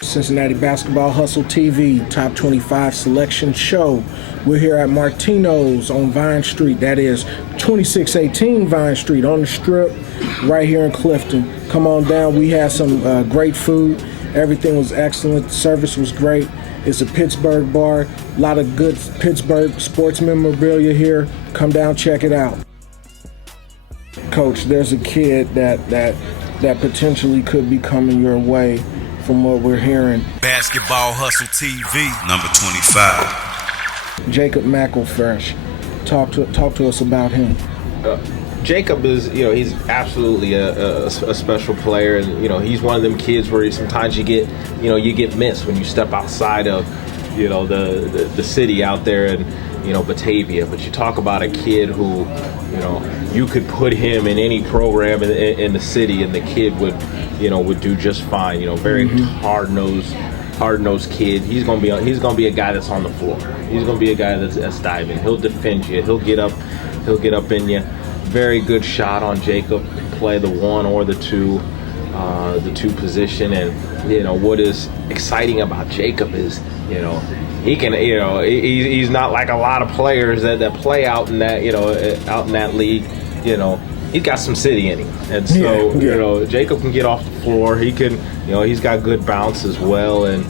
Cincinnati Basketball Hustle TV Top 25 Selection Show. We're here at Martino's on Vine Street. That is 2618 Vine Street on the Strip right here in Clifton. Come on down. We had some great food. Everything was excellent. The service was great. It's a Pittsburgh bar. A lot of good Pittsburgh sports memorabilia here. Come down, check it out. Coach, there's a kid that potentially could be coming your way from what we're hearing. Basketball Hustle TV, number 25. Jacob Mlefresh. Talk to us about him. Jacob is, he's absolutely a special player, and he's one of them kids where sometimes you get missed when you step outside of, the city out there in, Batavia. But you talk about a kid who, you could put him in any program in the city, and the kid would do just fine. Very hard-nosed kid. He's gonna be a guy that's on the floor. He's gonna be a guy that's diving. He'll defend you. He'll get up in you. Very good shot on Jacob. Play the one or the two position. And what is exciting about Jacob is he can he's not like a lot of players that play out in that league. He's got some city in him, and so Jacob can get off the floor. He can, he's got good bounce as well, and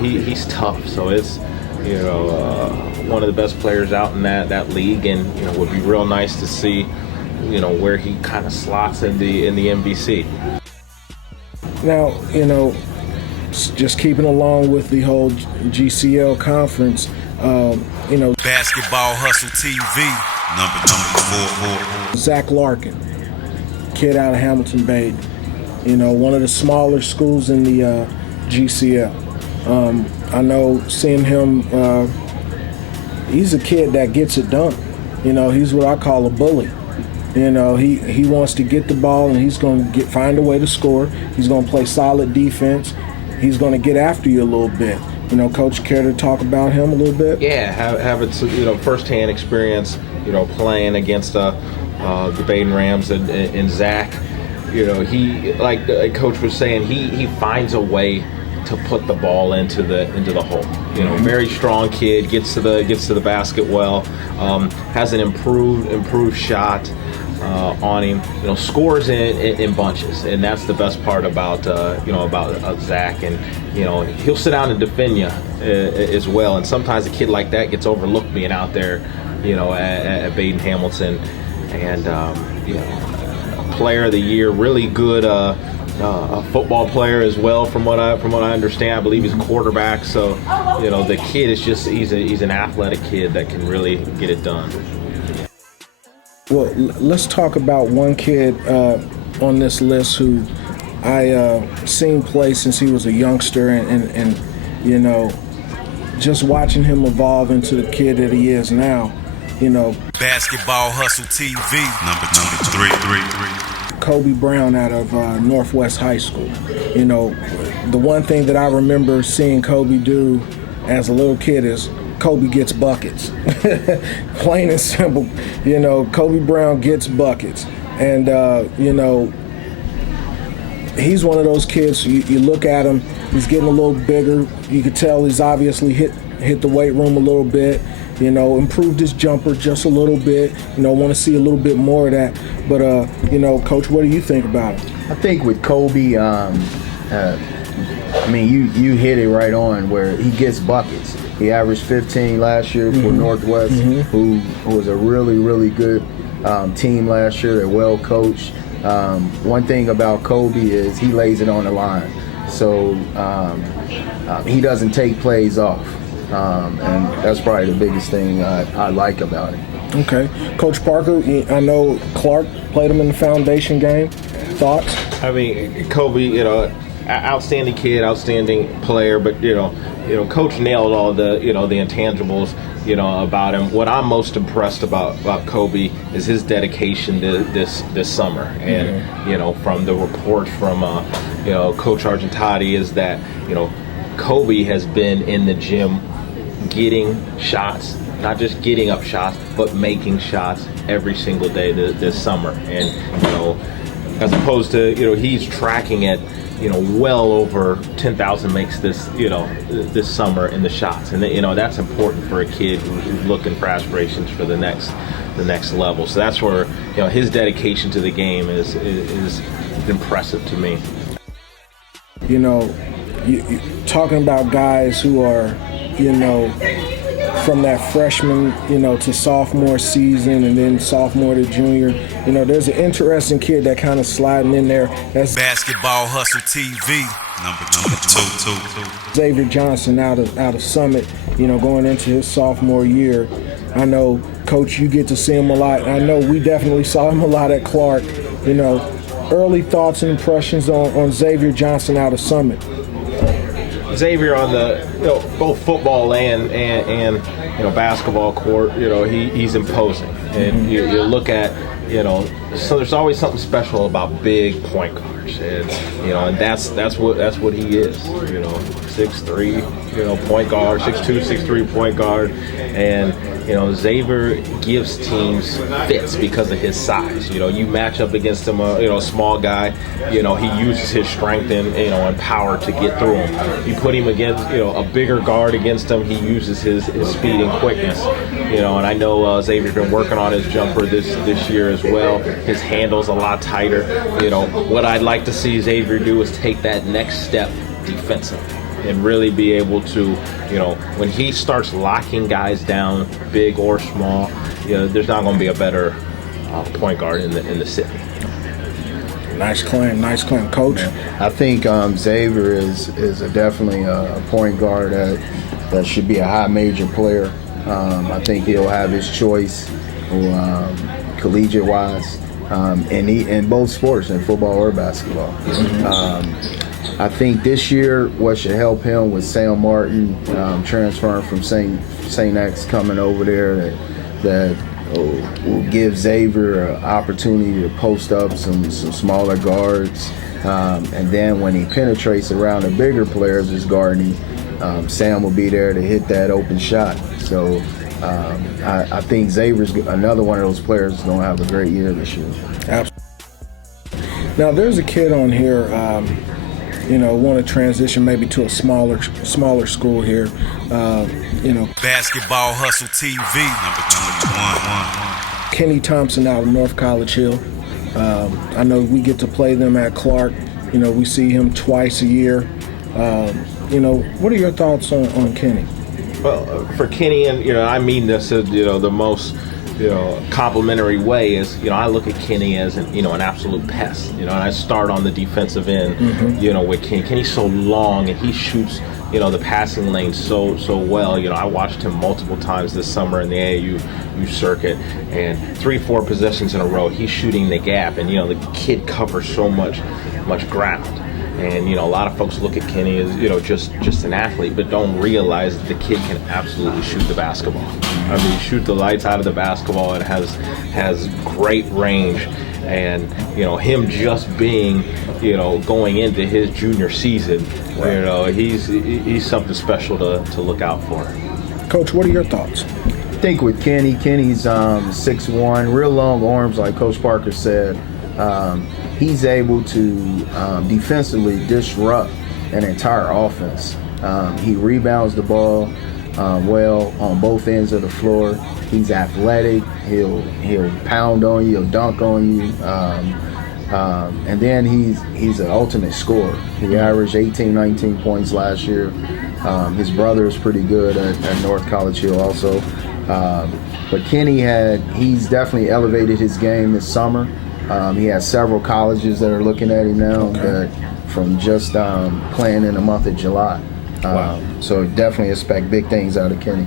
he's tough. So it's one of the best players out in that league, and would be real nice to see where he kind of slots in the MVC. Now just keeping along with the whole GCL conference, Basketball Hustle TV, number 24. Zach Larkin, kid out of Hamilton Bay, one of the smaller schools in the GCL. I know seeing him, he's a kid that gets it done. He's what I call a bully. He wants to get the ball, and he's going to find a way to score. He's going to play solid defense. He's going to get after you a little bit. Coach, care to talk about him a little bit? Yeah, have it, firsthand experience, playing against the Baden Rams and Zach. He, like Coach was saying, he finds a way to put the ball into the hole. Very strong kid, gets to the basket well, has an improved shot on him. Scores in bunches, and that's the best part about Zach. And he'll sit down and defend you as well. And sometimes a kid like that gets overlooked being out there, at Baden Hamilton. And player of the year, really good. A football player as well, from what I understand. I believe he's a quarterback. So, the kid is he's an athletic kid that can really get it done. Well, let's talk about one kid on this list who I seen play since he was a youngster, and just watching him evolve into the kid that he is now. Basketball Hustle TV, number 23. Kobe Brown out of Northwest High School. The one thing that I remember seeing Kobe do as a little kid is Kobe gets buckets. Plain and simple. Kobe Brown gets buckets. And, he's one of those kids, you look at him, he's getting a little bigger. You could tell he's obviously hit the weight room a little bit. Improved his jumper just a little bit. Want to see a little bit more of that. But, Coach, what do you think about it? I think with Kobe, you hit it right on where he gets buckets. He averaged 15 last year for Northwest, who was a really, really good team last year. They're well coached. One thing about Kobe is he lays it on the line. So he doesn't take plays off. And that's probably the biggest thing I like about it. Okay. Coach Parker, I know Clark played him in the foundation game. Thoughts? Kobe, outstanding kid, outstanding player, but Coach nailed all the the intangibles about him. What I'm most impressed about Kobe is his dedication to this summer, and from the reports from Coach Argentati is that Kobe has been in the gym getting shots, not just getting up shots, but making shots every single day this summer. And as opposed to he's tracking it well over 10,000 makes this, this summer in the shots. And, that's important for a kid who's looking for aspirations for the next level. So that's where, his dedication to the game is impressive to me. You talking about guys who are, from that freshman, to sophomore season and then sophomore to junior, there's an interesting kid that kind of sliding in there. That's Basketball Hustle TV, number 2. Xavier Johnson out of Summit, going into his sophomore year. I know, Coach, you get to see him a lot. I know we definitely saw him a lot at Clark. Early thoughts and impressions on Xavier Johnson out of Summit. Xavier on the both football and basketball court, he's imposing, and you look at so there's always something special about big point guards, and and that's what he is, 6'3", point guard, 6'2", 6'3" point guard, and Xavier gives teams fits because of his size. You match up against him, a small guy, he uses his strength and power to get through him. You put him against, a bigger guard against him, he uses his speed and quickness. And I know Xavier's been working on his jumper this year as well. His handle's a lot tighter. What I'd like to see Xavier do is take that next step defensively and really be able to, when he starts locking guys down, big or small, there's not going to be a better point guard in the city. Nice claim, Coach. I think Xavier is definitely a point guard that should be a high major player. I think he'll have his choice, collegiate-wise, in both sports, in football or basketball. I think this year what should help him with Sam Martin transferring from St. X coming over there that will give Xavier an opportunity to post up some smaller guards. And then when he penetrates around the bigger players as guarding, Sam will be there to hit that open shot. So I think Xavier's another one of those players that's going to have a great year this year. Absolutely. Now there's a kid on here, want to transition maybe to a smaller school here. Basketball Hustle TV, number 21. Kenny Thompson out of North College Hill. I know we get to play them at Clark. We see him twice a year. What are your thoughts on Kenny? Well, for Kenny, and I mean this in the most complimentary way, is I look at Kenny as an absolute pest. And I start on the defensive end. With Kenny. Kenny's so long and he shoots the passing lane so well. I watched him multiple times this summer in the AAU circuit, and 3-4 possessions in a row he's shooting the gap, and the kid covers so much ground. And a lot of folks look at Kenny as just an athlete, but don't realize that the kid can absolutely shoot the basketball. I mean, shoot the lights out of the basketball. It has great range, and him just being going into his junior season, he's something special to look out for. Coach, what are your thoughts? I think with Kenny's 6'1", real long arms, like Coach Parker said. He's able to defensively disrupt an entire offense. He rebounds the ball well on both ends of the floor. He's athletic. He'll pound on you. He'll dunk on you. And then he's an ultimate scorer. He averaged 18, 19 points last year. His brother is pretty good at North College Hill also. But Kenny he's definitely elevated his game this summer. He has several colleges that are looking at him now from just playing in the month of July. Wow. So definitely expect big things out of Kenny.